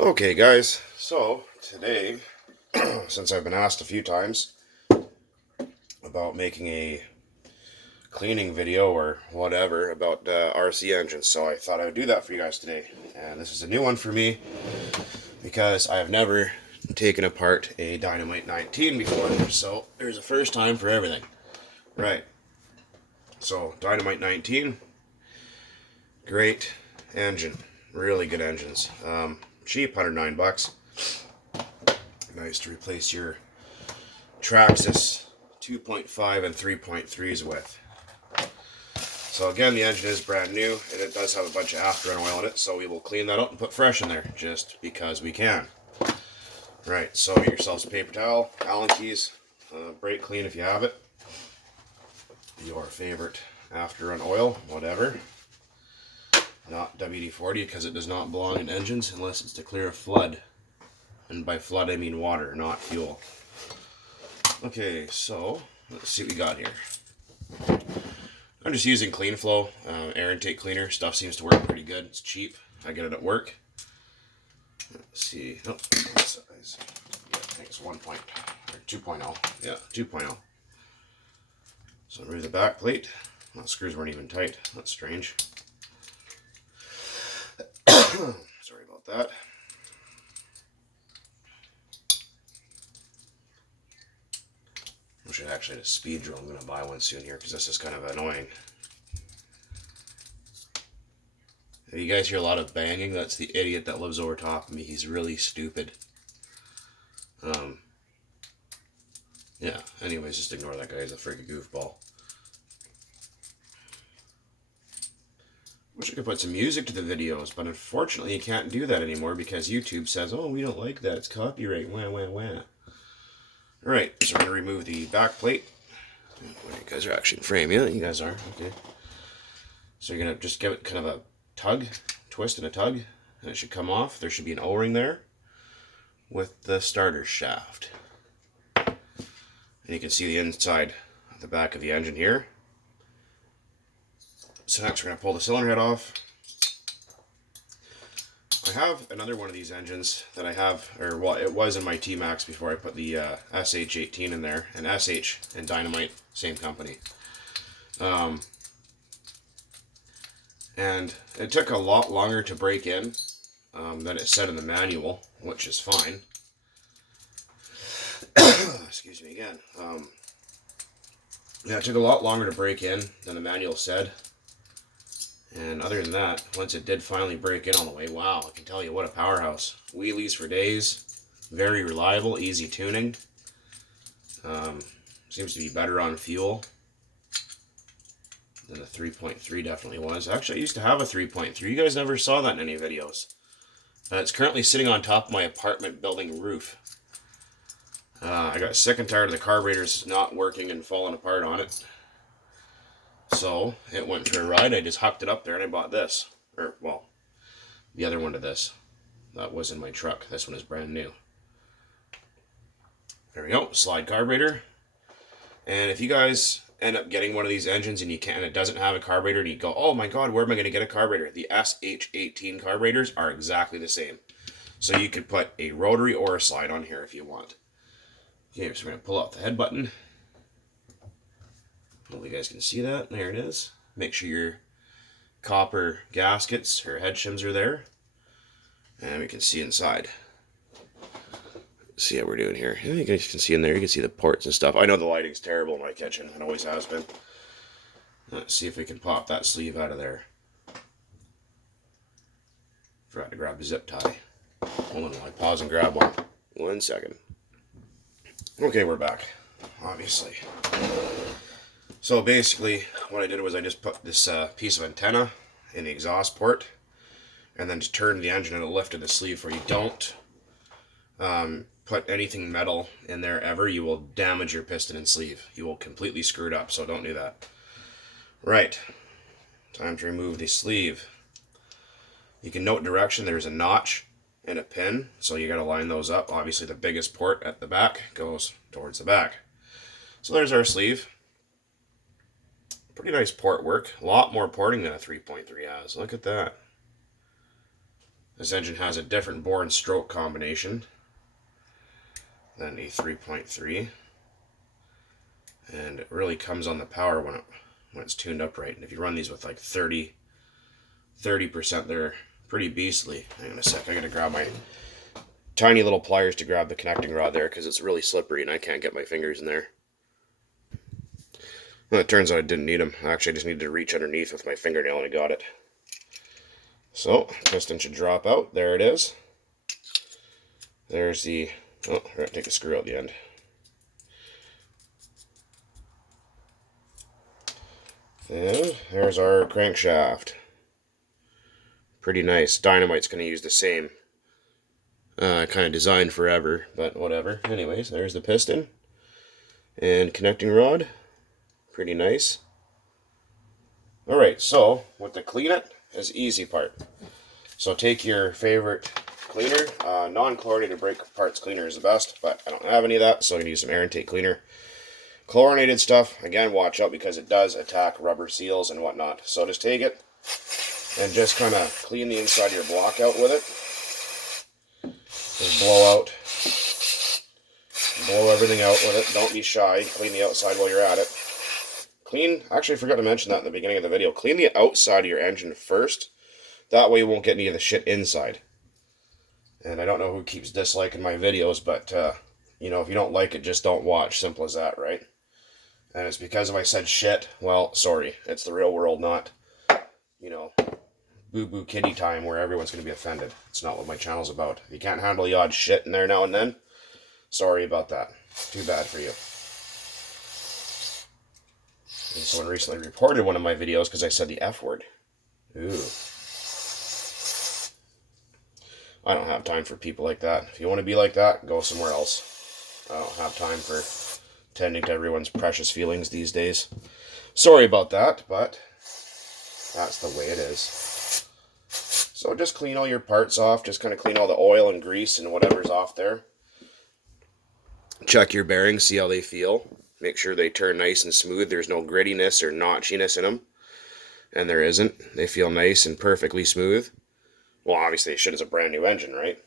Okay guys, so today, since I've been asked a few times about making a cleaning video or whatever about RC engines, so I thought I would do that for you guys today. And this is a new one for me because I've never taken apart a Dynamite 19 before, so there's a first time for everything. Right, so Dynamite 19, great engine, really good engines. Cheap, $109. Nice to replace your Traxxas 2.5 and 3.3s with. So again, the engine is brand new, and it does have a bunch of after-run oil in it, so we will clean that out and put fresh in there, just because we can. Right, so get yourselves a paper towel, Allen keys, brake clean if you have it, your favorite after-run oil, whatever. Not WD-40, because it does not belong in engines unless it's to clear a flood. And by flood, I mean water, not fuel. Okay, so let's see what we got here. I'm just using Clean Flow air intake cleaner. Stuff seems to work pretty good. It's cheap. I get it at work. Let's see. Oh, what size? Yeah, I think it's 1 point or 2.0. Yeah, 2.0. So remove the back plate. Well, screws weren't even tight. That's strange. Sorry about that. I should actually have a speed drill. I'm going to buy one soon here because this is kind of annoying. If you guys hear a lot of banging, that's the idiot that lives over top of me. He's really stupid. Yeah, anyways, just ignore that guy. He's a freaking goofball. Wish I could put some music to the videos, but unfortunately you can't do that anymore because YouTube says, oh, we don't like that. It's copyright. Wah, wah, wah. Alright, so we're going to remove the back plate. You guys are actually in frame. Yeah, you guys are. Okay. So you're going to just give it kind of a tug, twist and a tug, and it should come off. There should be an O-ring there with the starter shaft. And you can see the inside of the back of the engine here. So next we're going to pull the cylinder head off. I have another one of these engines that I have, or well, it was in my T-Max before I put the SH18 in there, and SH and Dynamite, same company. And it took a lot longer to break in than it said in the manual, which is fine. Excuse me again. Yeah, it took a lot longer to break in than the manual said. And other than that, once it did finally break in all the way, wow, I can tell you what a powerhouse. Wheelies for days, very reliable, easy tuning. Seems to be better on fuel than the 3.3 definitely was. Actually, I used to have a 3.3. You guys never saw that in any videos. It's currently sitting on top of my apartment building roof. I got sick and tired of the carburetors not working and falling apart on it. So, it went for a ride. I just hooked it up there and I bought this. Or, well, the other one to this. That was in my truck. This one is brand new. There we go. Slide carburetor. And if you guys end up getting one of these engines and it doesn't have a carburetor and you go, oh my god, where am I going to get a carburetor? The SH18 carburetors are exactly the same. So you could put a rotary or a slide on here if you want. Okay, so we're going to pull out the head button. Hopefully you guys can see that. There it is. Make sure your copper gaskets or head shims are there. And we can see inside. See how we're doing here. Yeah, you guys can see in there. You can see the ports and stuff. I know the lighting's terrible in my kitchen. It always has been. Let's see if we can pop that sleeve out of there. Forgot to grab the zip tie. Hold on while I pause and grab one. 1 second. Okay, we're back. Obviously. So basically, what I did was I just put this piece of antenna in the exhaust port, and then just turned the engine and it lifted the sleeve. For you don't put anything metal in there ever, you will damage your piston and sleeve. You will completely screw it up, so don't do that. Right. Time to remove the sleeve. You can note direction. There's a notch and a pin, so you got to line those up. Obviously, the biggest port at the back goes towards the back. So there's our sleeve. Pretty nice port work. A lot more porting than a 3.3 has. Look at that. This engine has a different bore and stroke combination than a 3.3, and it really comes on the power when it's tuned up right. And if you run these with like 30%, they're pretty beastly. Hang on a sec, I gotta grab my tiny little pliers to grab the connecting rod there because it's really slippery and I can't get my fingers in there. Well, it turns out I didn't need them. Actually, I just needed to reach underneath with my fingernail and I got it. So, piston should drop out. There it is. There's the... Oh, we're going to take a screw out the end. And there's our crankshaft. Pretty nice. Dynamite's going to use the same kind of design forever, but whatever. Anyways, there's the piston. And connecting rod. Pretty nice. Alright, so with the clean it is the easy part. So take your favorite cleaner. Non-chlorinated brake parts cleaner is the best, but I don't have any of that, so I'm going to use some air intake cleaner. Chlorinated stuff, again, watch out because it does attack rubber seals and whatnot. So just take it and just kind of clean the inside of your block out with it. Just blow everything out with it. Don't be shy. Clean the outside while you're at it. Actually I forgot to mention that in the beginning of the video. Clean the outside of your engine first. That way you won't get any of the shit inside. And I don't know who keeps disliking my videos, but, you know, if you don't like it, just don't watch. Simple as that, right? And it's because if I said shit, well, sorry. It's the real world, not, you know, boo-boo kiddie time where everyone's going to be offended. It's not what my channel's about. If you can't handle the odd shit in there now and then, sorry about that. Too bad for you. And someone recently reported one of my videos because I said the F word. Ooh. I don't have time for people like that. If you want to be like that, go somewhere else. I don't have time for tending to everyone's precious feelings these days. Sorry about that, but that's the way it is. So just clean all your parts off. Just kind of clean all the oil and grease and whatever's off there. Check your bearings, see how they feel. Make sure they turn nice and smooth. There's no grittiness or notchiness in them. And there isn't. They feel nice and perfectly smooth. Well, obviously, shit is a brand new engine, right?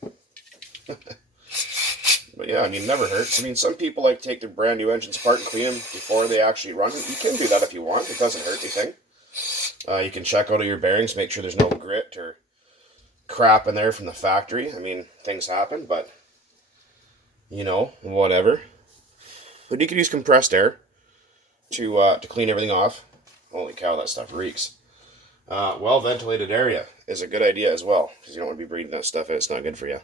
But yeah, I mean, it never hurts. I mean, some people like to take their brand new engines apart and clean them before they actually run. You can do that if you want. It doesn't hurt anything. You can check out of your bearings, make sure there's no grit or crap in there from the factory. I mean, things happen, but, you know, whatever. But you can use compressed air to clean everything off. Holy cow, that stuff reeks. Well-ventilated area is a good idea as well, because you don't want to be breathing that stuff in. It's not good for you.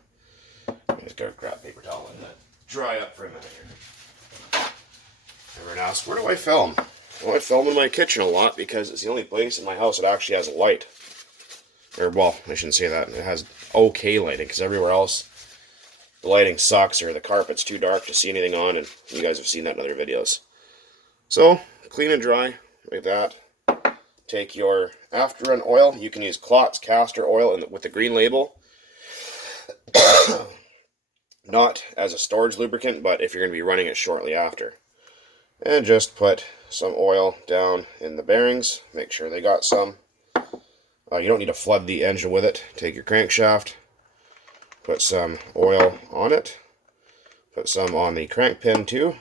I just gotta grab a paper towel and dry up for a minute here. Everyone asks, where do I film? Well, I film in my kitchen a lot because it's the only place in my house that actually has a light. Or, well, I shouldn't say that. It has okay lighting, because everywhere else the lighting sucks or the carpet's too dark to see anything on, and you guys have seen that in other videos. So, clean and dry like that. Take your after-run oil. You can use Klotz castor oil with the green label. Not as a storage lubricant, but if you're going to be running it shortly after. And just put some oil down in the bearings. Make sure they got some. You don't need to flood the engine with it. Take your crankshaft. Put some oil on it. Put some on the crank pin too.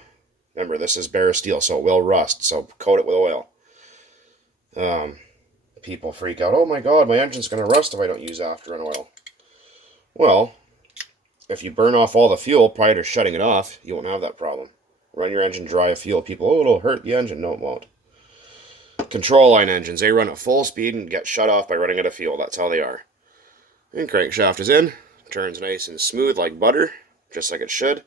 Remember, this is bare steel, so it will rust. So coat it with oil. People freak out. Oh my god, my engine's going to rust if I don't use after-run oil. Well, if you burn off all the fuel prior to shutting it off, you won't have that problem. Run your engine dry of fuel. People, oh, it'll hurt the engine. No, it won't. Control line engines, they run at full speed and get shut off by running out of fuel. That's how they are. And crankshaft is in. Turns nice and smooth like butter, just like it should.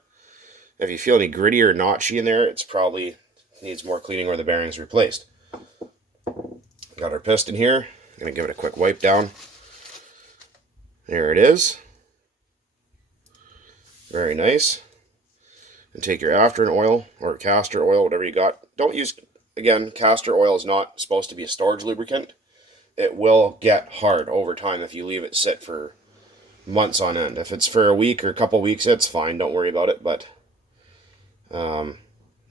If you feel any gritty or notchy in there, it's probably needs more cleaning or the bearing's replaced. Got our piston here. I'm going to give it a quick wipe down. There it is. Very nice. And take your after-run oil or castor oil, whatever you got. Don't use, again, castor oil is not supposed to be a storage lubricant. It will get hard over time if you leave it sit for months on end. If it's for a week or a couple weeks, it's fine. Don't worry about it. But,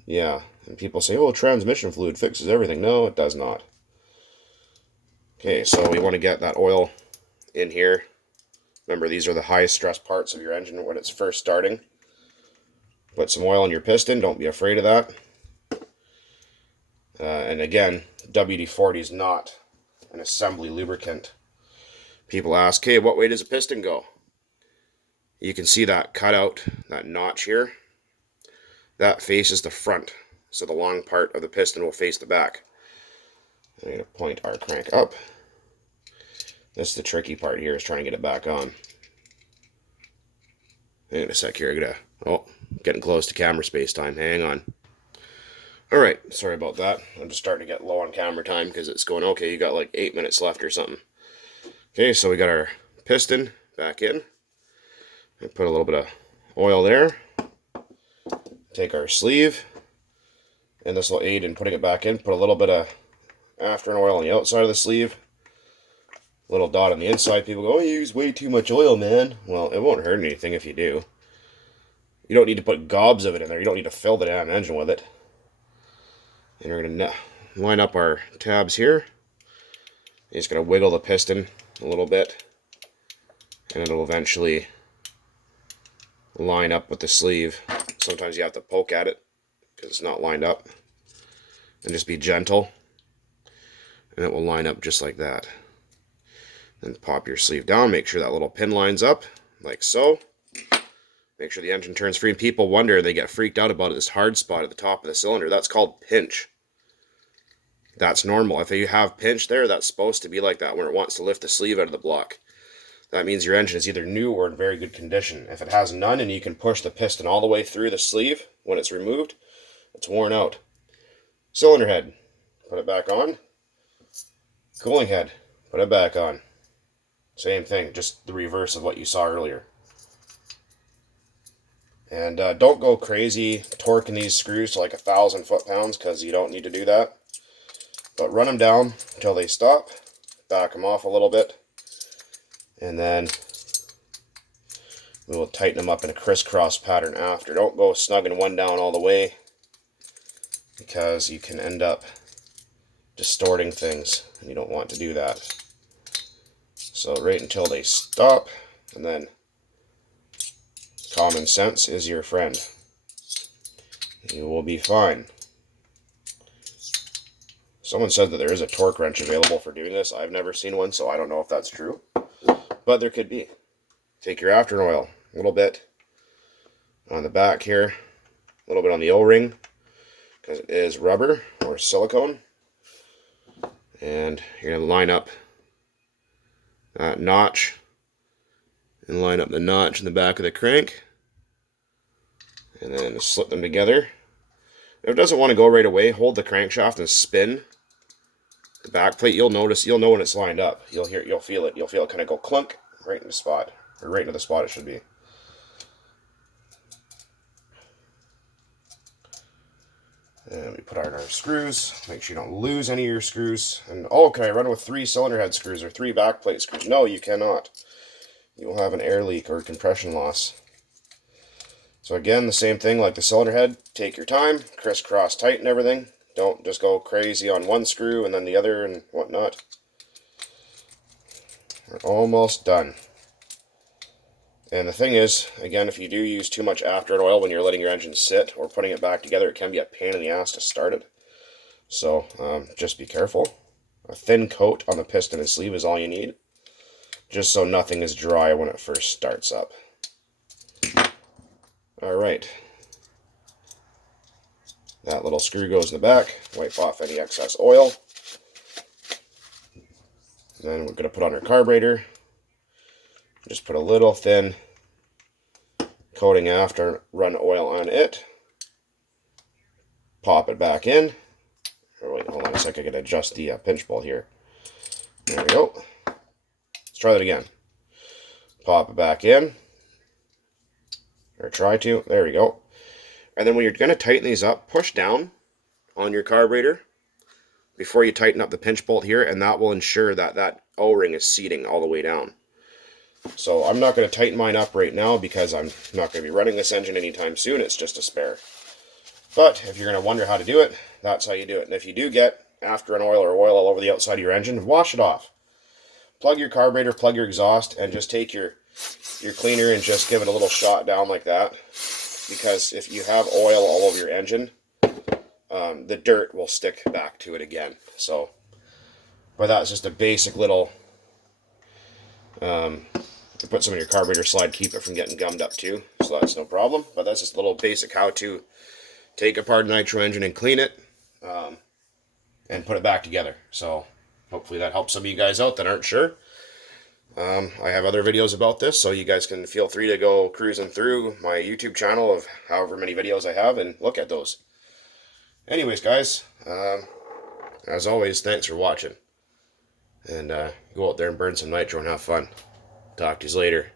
yeah. And people say, oh, transmission fluid fixes everything. No, it does not. Okay, so we want to get that oil in here Remember, these are the highest stress parts of your engine when it's first starting. Put some oil in your piston. Don't be afraid of that. And again, WD-40 is not an assembly lubricant. People ask, hey, what way does a piston go? You can see that cutout, that notch here. That faces the front. So the long part of the piston will face the back. I'm going to point our crank up. This is the tricky part here, is trying to get it back on. Hang on a sec here. Getting close to camera space time. Hang on. Alright, sorry about that. I'm just starting to get low on camera time because it's going, okay, you got like 8 minutes left or something. Okay, so we got our piston back in. I put a little bit of oil there. Take our sleeve, and this will aid in putting it back in. Put a little bit of afterburn oil on the outside of the sleeve. Little dot on the inside. People go, oh, you use way too much oil, man. Well, it won't hurt anything if you do. You don't need to put gobs of it in there. You don't need to fill the damn engine with it. And we're going to line up our tabs here. You're just going to wiggle the piston a little bit, and it'll eventually line up with the sleeve. Sometimes you have to poke at it because it's not lined up. And just be gentle, and it will line up just like that. Then pop your sleeve down, make sure that little pin lines up, like so. Make sure the engine turns free, and people wonder, they get freaked out about this hard spot at the top of the cylinder. That's called pinch. That's normal. If you have pinch there, that's supposed to be like that when it wants to lift the sleeve out of the block. That means your engine is either new or in very good condition. If it has none and you can push the piston all the way through the sleeve when it's removed, it's worn out. Cylinder head, put it back on. Cooling head, put it back on. Same thing, just the reverse of what you saw earlier. And don't go crazy torquing these screws to like 1,000 foot-pounds, because you don't need to do that. But run them down until they stop. Back them off a little bit. And then we will tighten them up in a crisscross pattern after. Don't go snugging one down all the way, because you can end up distorting things, and you don't want to do that. So right until they stop, and then common sense is your friend. You will be fine. Someone said that there is a torque wrench available for doing this. I've never seen one, so I don't know if that's true. But there could be. Take your afterburn oil, a little bit on the back here, a little bit on the O-ring, because it is rubber or silicone. And you're going to line up that notch, and line up the notch in the back of the crank, and then slip them together. If it doesn't want to go right away, hold the crankshaft and spin the back plate. You'll know when it's lined up. You'll feel it kind of go clunk right in the spot, or right into the spot it should be. And we put on our screws. Make sure you don't lose any of your screws. And can I run with 3 cylinder head screws or 3 back plate screws? No, you cannot. You will have an air leak or compression loss. So again, the same thing like the cylinder head. Take your time, crisscross tighten everything. Don't just go crazy on one screw and then the other and whatnot. We're almost done. And the thing is, again, if you do use too much afterburn oil when you're letting your engine sit or putting it back together, it can be a pain in the ass to start it. So just be careful. A thin coat on the piston and sleeve is all you need, just so nothing is dry when it first starts up. Alright. That little screw goes in the back. Wipe off any excess oil. Then we're going to put on our carburetor. Just put a little thin coating after, run oil on it. Pop it back in. Oh, wait, hold on a second, I gotta adjust the pinch bolt here. There we go. Let's try that again. Pop it back in. Or try to. There we go. And then when you're going to tighten these up, push down on your carburetor before you tighten up the pinch bolt here, and that will ensure that that O-ring is seating all the way down. So I'm not going to tighten mine up right now because I'm not going to be running this engine anytime soon. It's just a spare. But if you're going to wonder how to do it, that's how you do it. And if you do get afterburn oil or oil all over the outside of your engine, wash it off. Plug your carburetor, plug your exhaust, and just take your your cleaner and just give it a little shot down like that, because if you have oil all over your engine, the dirt will stick back to it again. So, but that's just a basic little, to put some in your carburetor slide, keep it from getting gummed up too, so that's no problem. But that's just a little basic how to take apart a nitro engine and clean it, and put it back together. So hopefully that helps some of you guys out that aren't sure. I have other videos about this, so you guys can feel free to go cruising through my YouTube channel of however many videos I have and look at those. Anyways, guys, as always, thanks for watching. And go out there and burn some nitro and have fun. Talk to you later.